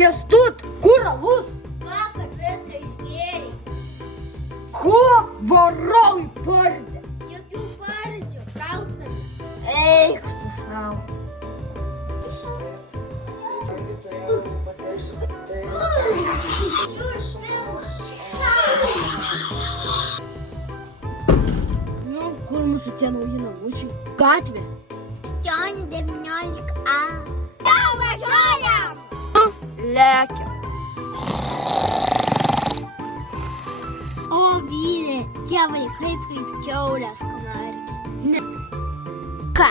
Kęstut, kur alus? Vakar viską išgėrė. Ko varau į pardę? Jokių pardžių, prausamės. Eik su savo. Nu, kur mūsų tie nauji namučiai? Gatvė. Čioni 19A. Jau važiuojam! Lekiam. O vylė, tie vaikai kaip kiaulės knarkia. Ne. Ką?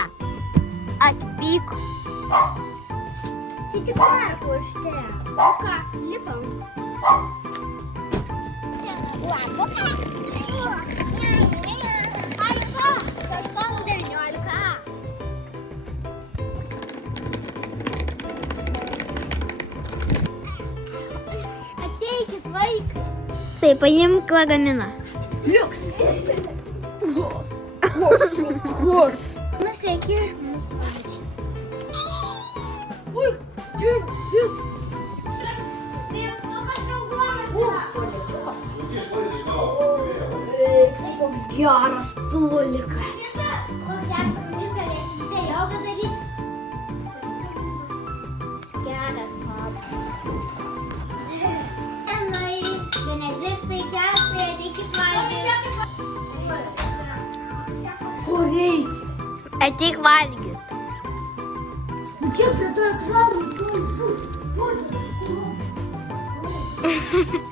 Atvyko. Tai tik parko užtėjo. O ką, lipam? Ai, ką? Kažkom 19A. Ateikit, vaikai. Tai paimk lagaminą. Liuks. Kurs. Na, sveiki, mūsų ačiū. Ui, dingo, dingo. Koks geras tulikas. Koks esam, jūs galėsite jogą daryti? Geras, papa. Enai, Benediktai, Kęstai, ateikit valgyti. Ko reikia? Ateik valgyti. Nu kiek prie to ekrano?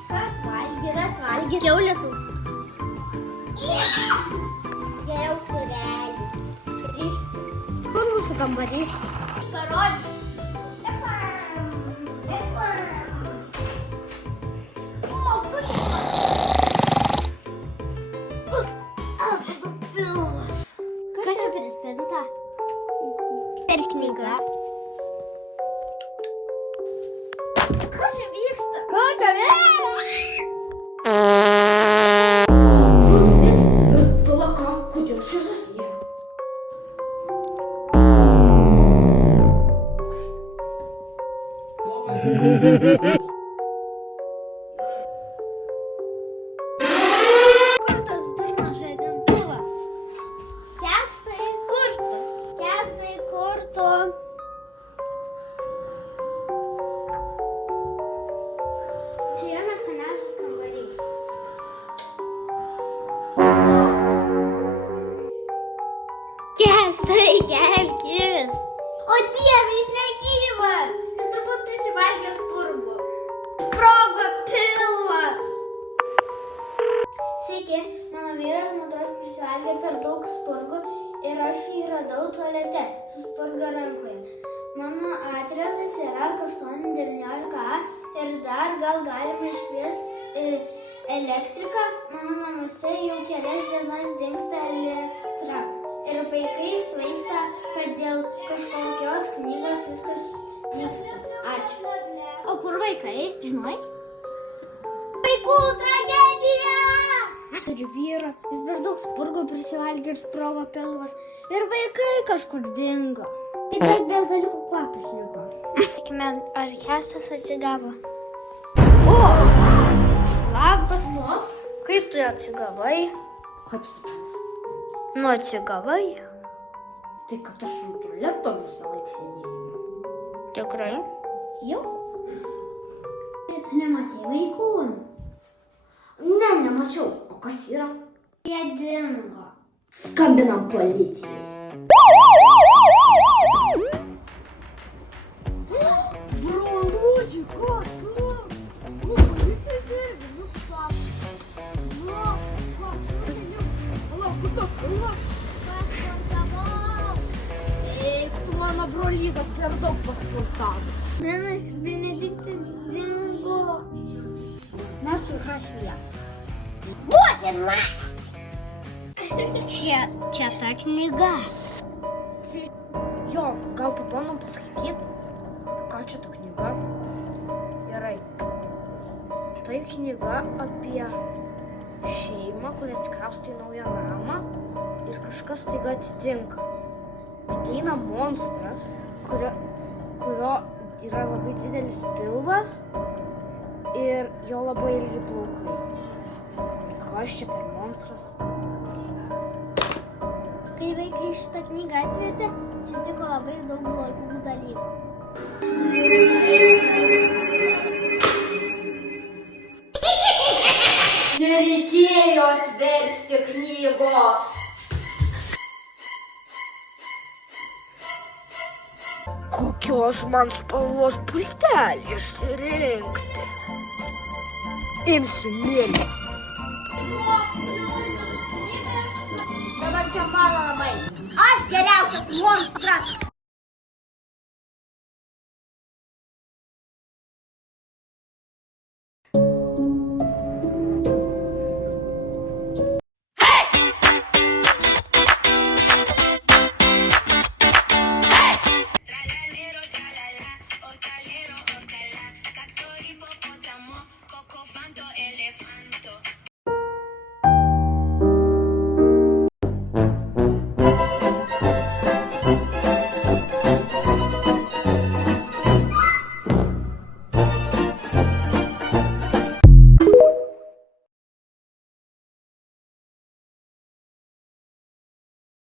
Kas valgyti? Kas valgyti? Kiaulės ausis. Geriau surelį. Grįžk. Kur mūsų kambarys? Parodys. Kas čia per spintą? Per knygą. Kas čia vyksta? Kas čia vyksta? Palaukam, kodėl šviesas nėra? Kur tas durnas žadintuvas? Kęstai, kur tu? Kęstai, kur tu? Čia jo mėgstamiausias kambarys. Kęstai, kelkis. O Dieve, jis negyvas. Jis turbūt prisivalgęs spurgų. Sprogo pilvas. Sveiki, mano vyras motros prisivalgė per daug spurgų ir aš jį radau tualete su spurga rankoje. Mano adresas yra 819A ir dar gal galima iškviesti elektriką. Mano namuose jau kelias dienas dingsta elektra. Ir vaikai svaista, kad dėl kažkokios knygos viskas vyksta. Ačiū. O kur vaikai, žinai? Vaikų tragedija! Ir vyra, jis per daug spurgų prisivalgė ir sprogo pilvas. Ir vaikai kažkur dingo. Tik garbės dalykų kvapas liko. Sakykime, ar Kęstas atsigavo? O! Labas. Kaip tu atsigavai? Kaip supras? Nu, atsigavai. Tai kad aš ant tualeto visą laiką sėdėjau. Tikrai? Jau? Tai tu nematei vaikų? Ne, nemačiau. O kas yra? Jie dingo. Skambinam policijai. Brolučiai, ką tu? Policija dirbi, nu ką? Palauk, kur toks pilvas? Eik, tu mano brolysas per daug pasportavo. Vienas Benediktas dingo. Mes surasime ją. Būtina! Čia ta knyga. Jo, gal pabandom paskaityti? Ką čia ta knyga? Gerai. Tai knyga apie šeimą, kuris tikriausiai į naują namą ir kažkas staiga atsitinka. Ateina monstras, kurio yra labai didelis pilvas ir jo labai ilgi plaukai. Kas čia per monstras? Kai vaikai šitą knygą atvertė, atsitiko labai daug blogų dalykų. Nereikėjo atversti knygos. Kokios man spalvos pultelį išsirinkti? Imsiu mėlyną. Dabar čia mano namai. Aš geriausias monstras.